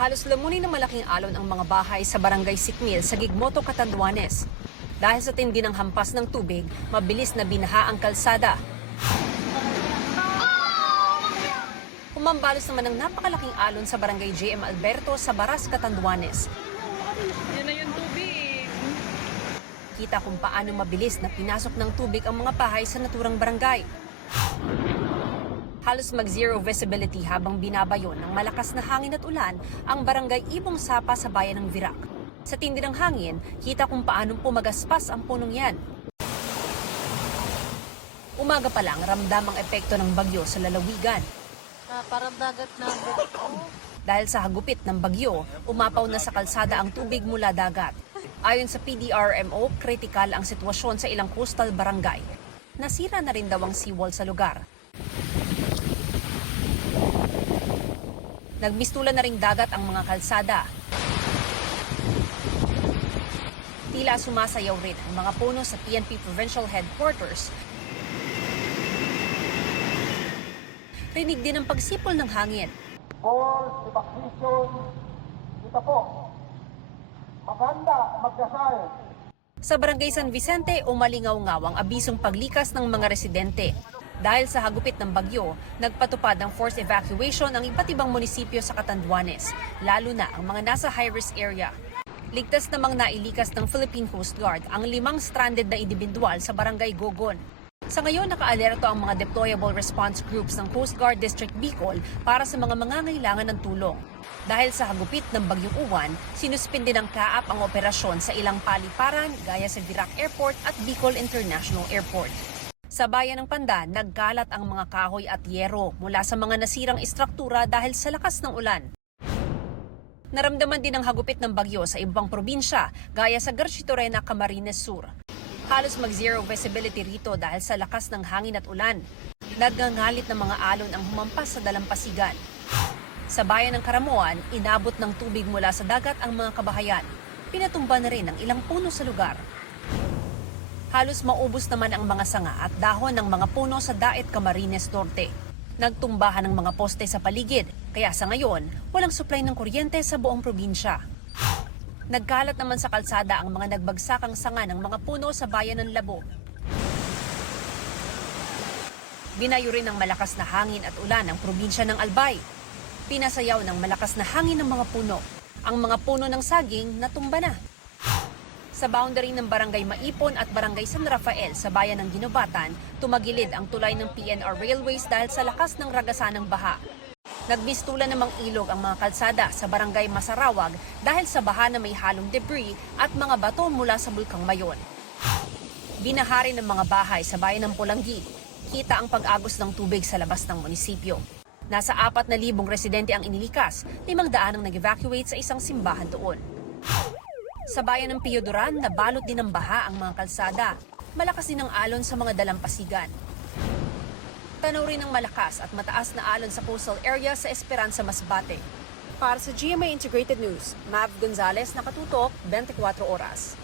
Halos lamunin ng malaking alon ang mga bahay sa barangay Sikmil sa Gigmoto, Catanduanes. Dahil sa tindi ng hampas ng tubig, mabilis na binaha ang kalsada. Umambalos naman ang napakalaking alon sa barangay JM Alberto sa Baras, Catanduanes. Yan na yung tubig. Kita kung paano mabilis na pinasok ng tubig ang mga bahay sa naturang barangay. Halos mag-zero visibility habang binabayo ng malakas na hangin at ulan ang barangay Ibong Sapa sa bayan ng Virac. Sa tindi ng hangin, kita kung paano pumagaspas ang punong yan. Umaga pa lang, ramdam ang epekto ng bagyo sa lalawigan. Parang dagat na. Dahil sa hagupit ng bagyo, umapaw na sa kalsada ang tubig mula dagat. Ayon sa PDRMO, kritikal ang sitwasyon sa ilang coastal barangay. Nasira na rin daw ang seawall sa lugar. Nagmistulan na ring dagat ang mga kalsada. Tila sumasayaw rin ang mga puno sa PNP Provincial Headquarters. Rinig din ang pagsipol ng hangin. For evacuation, ito po, maganda, magdasal. Sa Barangay San Vicente, umalingaw-ngaw ang abisong paglikas ng mga residente. Dahil sa hagupit ng bagyo, nagpatupad ng forced evacuation ang iba't ibang munisipyo sa Catanduanes, lalo na ang mga nasa high-risk area. Ligtas namang nailikas ng Philippine Coast Guard ang 5 stranded na individual sa Barangay Gogon. Sa ngayon, nakaalerto ang mga deployable response groups ng Coast Guard District Bicol para sa mga mangangailangan ng tulong. Dahil sa hagupit ng Bagyong Uwan, sinuspindi ng CAAP ang operasyon sa ilang paliparan gaya sa Virac Airport at Bicol International Airport. Sa bayan ng Pandan, nagkalat ang mga kahoy at yero mula sa mga nasirang istruktura dahil sa lakas ng ulan. Naramdaman din ang hagupit ng bagyo sa ibang probinsya gaya sa Garchitorena, Camarines Sur. Halos mag-zero visibility rito dahil sa lakas ng hangin at ulan. Nagngangalit ng mga alon ang humampas sa dalampasigan. Sa bayan ng Karamuan, inabot ng tubig mula sa dagat ang mga kabahayan. Pinatumba na rin ang ilang puno sa lugar. Halos maubos naman ang mga sanga at dahon ng mga puno sa Daet, Camarines Norte. Nagtumbahan ng mga poste sa paligid, kaya sa ngayon, walang supply ng kuryente sa buong probinsya. Nagkalat naman sa kalsada ang mga nagbagsakang sanga ng mga puno sa bayan ng Labo. Binayo rin ng malakas na hangin at ulan ang probinsya ng Albay. Pinasayaw ng malakas na hangin ng mga puno. Ang mga puno ng saging natumba na. Sa boundary ng Barangay Maipon at Barangay San Rafael sa bayan ng Ginobatan, tumagilid ang tulay ng PNR Railways dahil sa lakas ng ragasan ng baha. Nagbistulan namang ilog ang mga kalsada sa Barangay Masarawag dahil sa baha na may halong debris at mga bato mula sa Bulkang Mayon. Binahari ng mga bahay sa bayan ng Pulanggi. Kita ang pag-agos ng tubig sa labas ng munisipyo. Nasa 4,000 residente ang inilikas, 500 ang nag-evacuate sa isang simbahan doon. Sa bayan ng Piodoran, nabalot din ng baha ang mga kalsada. Malakas din ang alon sa mga dalampasigan. Tanaw rin ng malakas at mataas na alon sa coastal area sa Esperanza, Masbate. Para sa GMA Integrated News, Mav Gonzalez, nakatutok, 24 oras.